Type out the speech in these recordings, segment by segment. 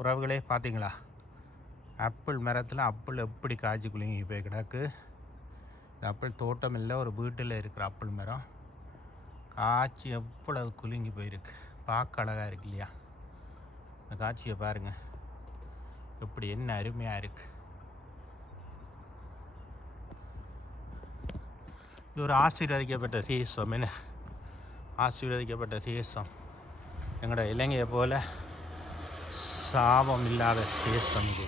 உறவுகளே பார்த்தீங்களா, ஆப்பிள் மரத்தில் ஆப்பிள் எப்படி காய்ச்சி குலுங்கி போய் கிடக்கு. ஆப்பிள் தோட்டம் இல்லை, ஒரு வீட்டில் இருக்கிற ஆப்பிள் மரம் காய்ச்சி எவ்வளவு குலுங்கி போயிருக்கு. பார்க்க அழகாக இருக்கு இல்லையா? இந்த காட்சியை பாருங்கள், எப்படி என்ன அருமையாக இருக்குது. இது ஒரு ஆசீர்வதிக்கப்பட்ட தேசம். என்ன ஆசீர்வதிக்கப்பட்ட தேசம். எங்களோட இலங்கையை போல் சாபம் இல்லாத தேசம் இது.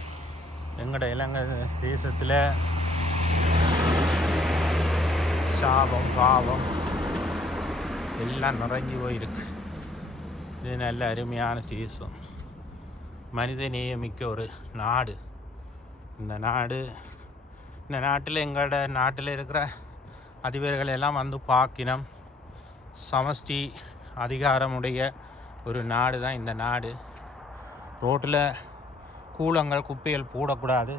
எங்களோட இலங்கை தேசத்தில் சாபம் பாவம் எல்லாம் நிறைஞ்சி போயிருக்கு. இது நல்ல அருமையான தேசம், மனித நேயமிக்க ஒரு நாடு. இந்த நாட்டில் எங்களோட நாட்டில் இருக்கிற அதிபர்கள் எல்லாம் வந்து பார்க்கினம். சமஷ்டி அதிகாரமுடைய ஒரு நாடு தான் இந்த நாடு. ரோட்டில் கூலங்கள் குப்பைகள் போடக்கூடாது.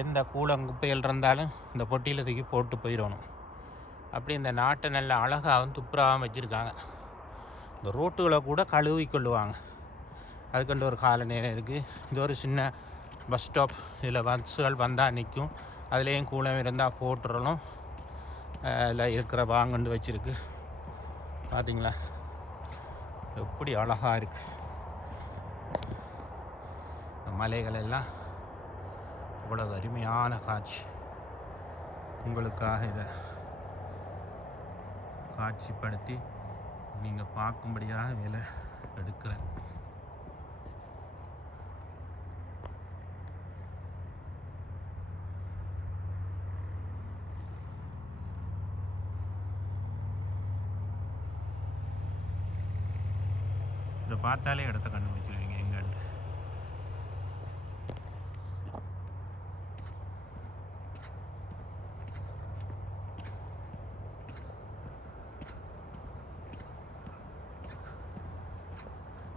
எந்த குப்பைகள் இருந்தாலும் இந்த பொட்டியில் தூக்கி போட்டு போயிடணும். அப்படி இந்த நாட்டை நல்ல அழகாகவும் துப்புரவாகவும் வச்சுருக்காங்க. இந்த ரோட்டுகளை கூட கழுவி கொள்ளுவாங்க. அதுக்கண்டு ஒரு கால நேரம் இருக்குது. இது ஒரு சின்ன பஸ் ஸ்டாப். இதில் பஸ்ஸுகள் வந்தால் நிற்கும். அதுலேயும் கூலம் இருந்தால் போட்டுறணும். அதில் இருக்கிற வாங்கண்டு வச்சுருக்கு. பார்த்தீங்களா எப்படி அழகாக இருக்குது. மலைகள் எல்லாம் இவ்வளவு அருமையான காட்சி. உங்களுக்காக இதை காட்சிப்படுத்தி நீங்கள் பார்க்கும்படியாக வேலை எடுக்கிறேன். இதை பார்த்தாலே இடத்த கண்டுபிடிச்சிருவீங்க எங்கன்ட்டு.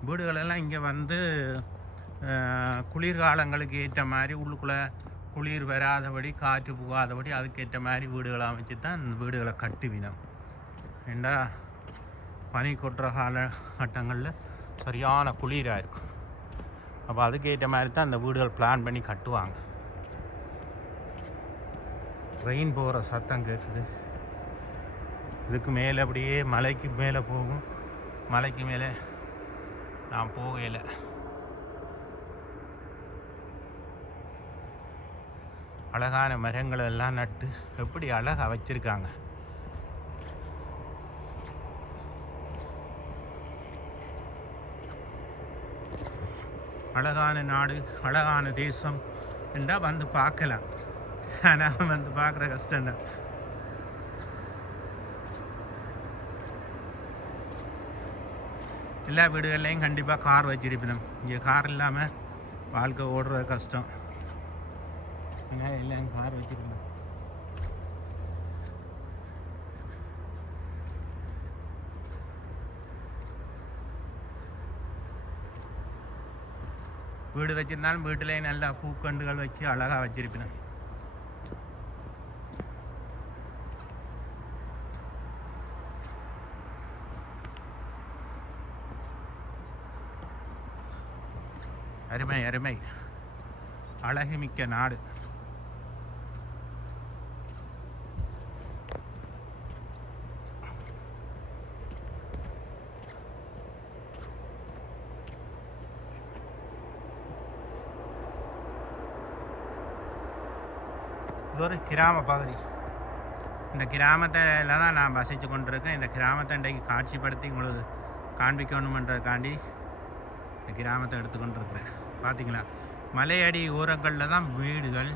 வீடுகளெல்லாம் இங்கே வந்து குளிர்காலங்களுக்கு ஏற்ற மாதிரி உள்ளுக்குள்ளே குளிர் வராதபடி காற்று புகாதபடி அதுக்கேற்ற மாதிரி வீடுகளை அமைச்சு தான் இந்த வீடுகளை கட்டுவினோம். ஏண்டா பனி கொட்டுற காலகட்டங்களில் சரியான குளிராக இருக்கும். அப்போ அதுக்கேற்ற மாதிரி தான் இந்த வீடுகள் பிளான் பண்ணி கட்டுவாங்க. ட்ரெயின் போகிற சத்தம் கேட்குது. இதுக்கு மேலே அப்படியே மலைக்கு மேலே போகும். மலைக்கு மேலே நான் போகலை. அழகான மரங்களை எல்லாம் நட்டு எப்படி அழகாக வச்சுருக்காங்க. அழகான நாடு, அழகான தேசம் என்றால் வந்து பார்க்கலாம். ஆனால் வந்து பார்க்குற கஷ்டம்தான். எல்லா வீடுகள்லையும் கண்டிப்பாக கார் வச்சிருப்பினோம். இங்கே கார் இல்லாமல் வாழ்க்கை ஓடுறது கஷ்டம். ஆனால் எல்லாம் கார் வச்சிருக்கணும். வீடு வச்சிருந்தாலும் வீட்டிலேயே நல்லா பூக்கண்டுகள் வச்சு அழகாக வச்சிருப்பினோம். அருமை அருமை, அழகுமிக்க நாடு. இது ஒரு கிராம பகுதி. இந்த கிராமத்தில் தான் நான் வசித்து கொண்டிருக்கேன். இந்த கிராமத்தை இன்றைக்கு காட்சிப்படுத்தி உங்களுக்கு காண்பிக்கணுமன்றதுக்காண்டி இந்த கிராமத்தை எடுத்துக்கொண்டிருக்கிறேன். பார்த்தீங்களா, மலையடி ஓரங்களில் தான் வீடுகள்.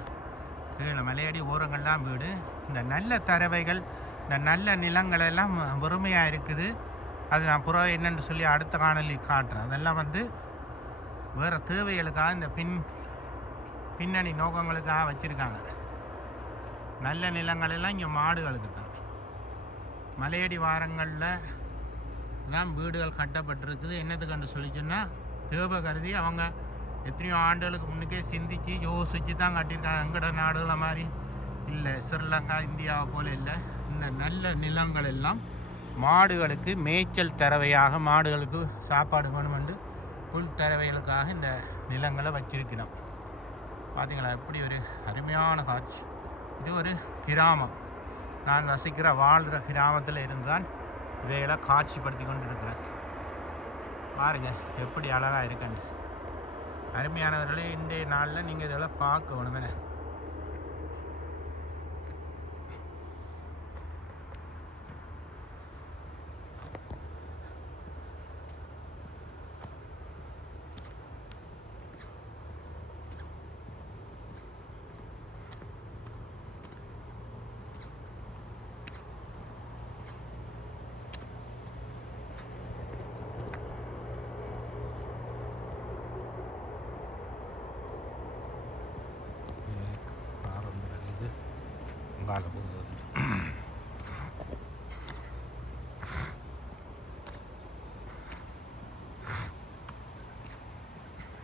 கீழே மலையடி ஓரங்கள் தான் வீடு. இந்த நல்ல தரவைகள், இந்த நல்ல நிலங்கள் எல்லாம் வறுமையாக இருக்குது. அது நான் புறம் என்னென்னு சொல்லி அடுத்த காணொலி காட்டுறேன். அதெல்லாம் வந்து வேறு தேவைகளுக்காக இந்த பின்னணி நோக்கங்களுக்காக வச்சுருக்காங்க. நல்ல நிலங்கள் எல்லாம் இங்கே மாடுகளுக்கு தான். மலையடி வாரங்களில் தான் வீடுகள் கட்டப்பட்டிருக்குது. என்னத்துக்கு சொல்லி சொன்னால் தேவை கருதி அவங்க எத்தனையோ ஆண்டுகளுக்கு முன்னுக்கே சிந்திச்சு யோசித்து தான் கட்டியிருக்காங்க. எங்கட நாடுகளை மாதிரி இல்லை, ஸ்ரீலங்கா இந்தியாவை போல் இல்லை. இந்த நல்ல நிலங்கள் எல்லாம் மாடுகளுக்கு மேய்ச்சல் தரவையாக, மாடுகளுக்கு சாப்பாடு வேணுமென்று புல் தரவைகளுக்காக இந்த நிலங்களை வச்சிருக்கணும். பார்த்தீங்களா எப்படி ஒரு அருமையான காட்சி. இது ஒரு கிராமம். நான் வசிக்கிற வாழ்கிற கிராமத்தில் இருந்தான் இவைகளை காட்சிப்படுத்தி கொண்டு இருக்கிறேன். பாருங்கள் எப்படி அழகாக இருக்குன்னு. அருமையானவர்களே, இன்றைய நாளில் நீங்கள் இதெல்லாம் பார்க்கணுமே.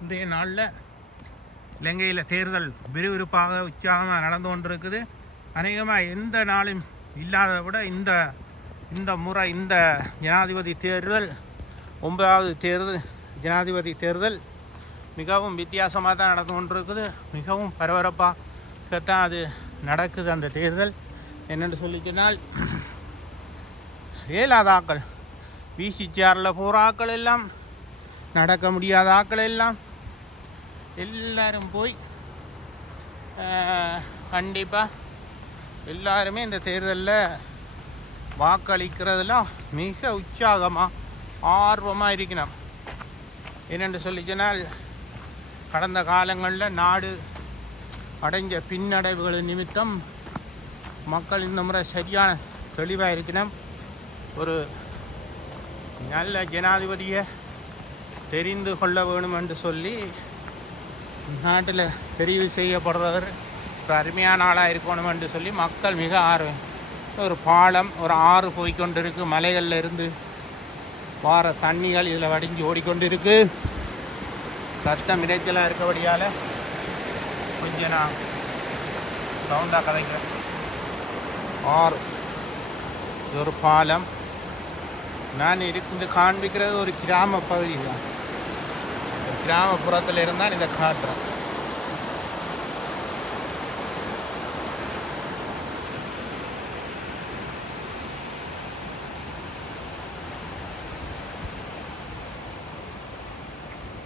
இன்றைய நாளில் இலங்கையில் தேர்தல் விறுவிறுப்பாக உற்சாகமாக நடந்து கொண்டிருக்குது. அநேகமாக எந்த நாளும் இல்லாத விட இந்த முறை இந்த ஜனாதிபதி தேர்தல் 9வது தேர்தல் ஜனாதிபதி தேர்தல் மிகவும் வித்தியாசமாக தான் நடந்து கொண்டிருக்குது. மிகவும் பரபரப்பாகத்தான் அது நடக்குது. அந்த தேர்தல் என்னென்னு சொல்லி சொன்னால், ஏழாத ஆக்கள் விசிஆரில் போகிற ஆக்கள் எல்லாம், நடக்க முடியாத ஆக்கள் எல்லாம் எல்லாரும் போய் கண்டிப்பாக எல்லாருமே இந்த தேர்தலில் வாக்களிக்கிறதுல மிக உற்சாகமாக ஆர்வமாக இருக்கணும். என்னென்று சொல்லி சொன்னால், கடந்த காலங்களில் நாடு அடைஞ்ச பின்னடைவுகள் நிமித்தம் மக்கள் இந்த முறை சரியான தெளிவாக இருக்கணும். ஒரு நல்ல ஜனாதிபதியை தெரிந்து கொள்ள வேணும் என்று சொல்லி நாட்டில் தெரிவு செய்யப்படுறவர் ஒரு அருமையான ஆளாக இருக்கணும் என்று சொல்லி மக்கள் மிக ஆர்வம். ஒரு பாலம், ஒரு ஆறு போய்கொண்டு இருக்குது. மலைகளில் இருந்து வார தண்ணிகள் இதில் வடிஞ்சு ஓடிக்கொண்டிருக்கு. கஷ்டம் இடைச்சலாக இருக்கபடியால் கொஞ்சம் நான் சவுண்டாக கதைக்கிறேன். ஆறு, இது ஒரு பாலம். நான் இருந்து காண்பிக்கிறது ஒரு கிராம பகுதி தான். கிராமப்புறத்தில் இருந்தால் இதை காட்டுறேன்.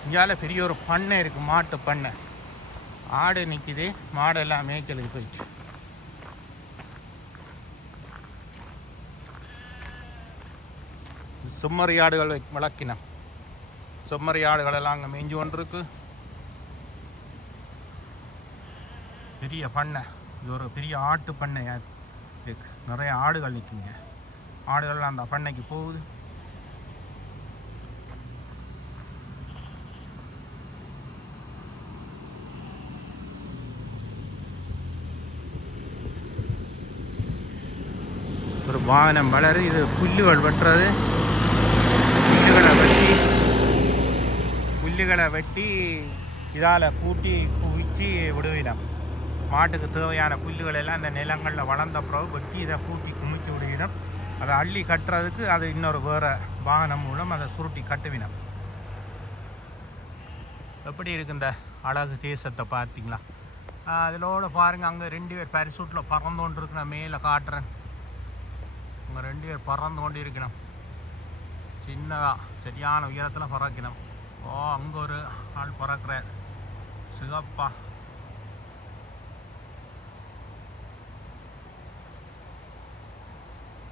இங்கால பெரிய ஒரு பண்ணை இருக்குது, மாட்டு பண்ணை. ஆடு நிற்கிது, மாடெல்லாம் மேய்ச்சலுக்கு போயிடுச்சு. செம்மறி ஆடுகள் வளர்க்கினோம். செம்மறி ஆடுகள் எல்லாம் அங்கே மேய்ஞ்சு கொண்டிருக்கு. பெரிய பண்ணை, இது ஒரு பெரிய ஆட்டு பண்ணையாக இருக்கு. நிறைய ஆடுகள் நிற்குங்க. ஆடுகள்லாம் அந்த பண்ணைக்கு போகுது. ஒரு வாகனம் வளரு. இது புல்லுகள் வெட்டுறது. புல்லுகளை வெட்டி இதால் கூட்டி குவிச்சு விடுவிடும். மாட்டுக்கு தேவையான புல்லுகள் எல்லாம் இந்த நிலங்களில் வளர்ந்த பிறகு வெட்டி இதை கூட்டி குமிச்சு விடுவிடும். அதை அள்ளி கட்டுறதுக்கு அது இன்னொரு வேறு வாகனம் மூலம் அதை சுருட்டி கட்டுவினம். எப்படி இருக்கு இந்த அழகு தேசத்தை பார்த்தீங்களா? அதிலோடு பாருங்கள், அங்கே 2 பேர் பரிசூட்டில் பறந்து கொண்டு இருக்கு. நான் மேலே காட்டுறேன். அங்கே 2 பேர் பறந்து கொண்டு இருக்கணும். சின்னதாக சரியான உயரத்தில் பறக்கணும். ஓ, அங்கே ஒரு ஆள் பறக்கிறார், சிகப்பா.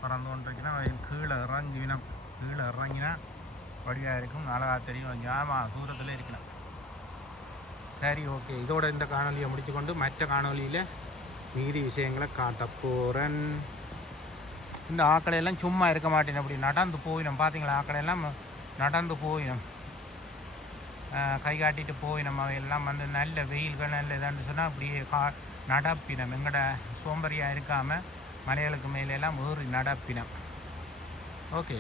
பறந்து கொண்டிருக்கணும். கீழே இறங்கினா வடிவாக இருக்கும், அழகாக தெரியும். ஞாபகம் தூரத்தில் இருக்கணும். சரி, ஓகே. இதோட இந்த காணொலியை முடிச்சுக்கொண்டு மற்ற காணொலியில் மீதி விஷயங்களை காட்ட போகிறேன். இந்த ஆக்களையெல்லாம் சும்மா இருக்க மாட்டேன், அப்படி நடந்து போயிடும். பார்த்தீங்களா, ஆக்களையெல்லாம் நடந்து போயிடும், கை காட்டிட்டு போயிடும். அவையெல்லாம் வந்து நல்ல வெயில்கள் நல்ல இதான்னு சொன்னால் அப்படியே நடப்பினம். எங்கட சோம்பறியாக இருக்காமல் மலைகளுக்கு மேலெல்லாம் ஏறி நடப்பினம். ஓகே.